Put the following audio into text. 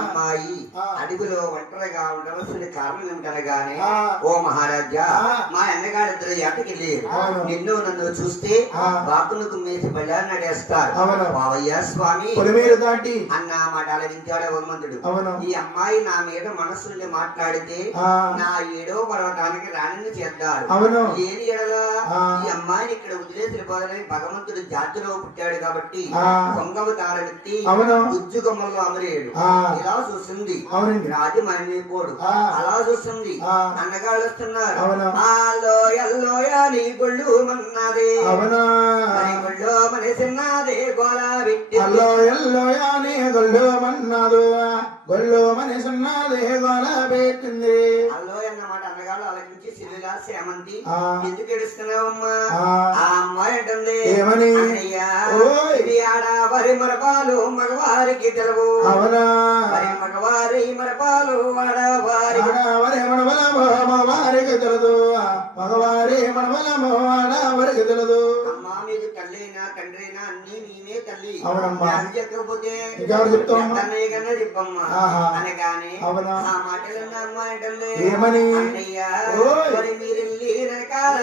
అమ్మాయి అడుగులో ఒంటరిగా ఉండవలసిన కారణం ఏమిటనగానే, ఓ మహారాజా, మా అన్నగారిద్దరు ఏటకెళ్ళారు. నిన్ను నన్ను చూస్తే బాకును కుమ్మేసి బళ్ళారు నడేస్తారు. బావయ్య స్వామి అన్న మాట ఆలవించాడు హనుమంతుడు. ఈ అమ్మాయి నా మీద మనస్సు నుండి మాట్లాడితే నా 7వ పర్వతానికి రాణిని చేద్దారు. లేని ఎడలా ఈ అమ్మాయిని ఇక్కడ వదిలేసి పోదని భగవంతుడు జాతిలో పుట్టాడు కాబట్టి కొంగవతారమెత్తి ఉజ్జుగమ్మలో అమరేడు. ఇలా చూస్తుంది రాజు మరణిపోడు. అలా చూస్తుంది అన్నగాళ్ళు వస్తున్నారు. నీ గొళ్ళు మన్నదే గొళ్ళు మనసిన్నదే గోళ పెట్టి గొళ్ళు మనసున్నదే గోళ పెట్టింది. అల్లో అన్నమాట అన్నగాళ్ళు ఆలోచించి సిరిగా సేమంతి ఎందుకు ఏడుస్తున్నావమ్మా? ఆ అమ్మాయి అంటుంది, ఇది ఆడ వరి మరపాలు మగవారికి తెలవు. వరి మగవారి మరపాలు ఆడవారికి తెలదు. మగవారి మనవలము ఆడవారికి తెలదు. అమ్మా మీకు తల్లినా తండ్రినా అన్ని నీవే తల్లి. చెప్పకపోతే అన్నయ్య కన్నా చెప్పమ్మా అనగానే ఆ మాటలన్న అమ్మాయి అంటుంది, అన్నయ్య మీరు రకాల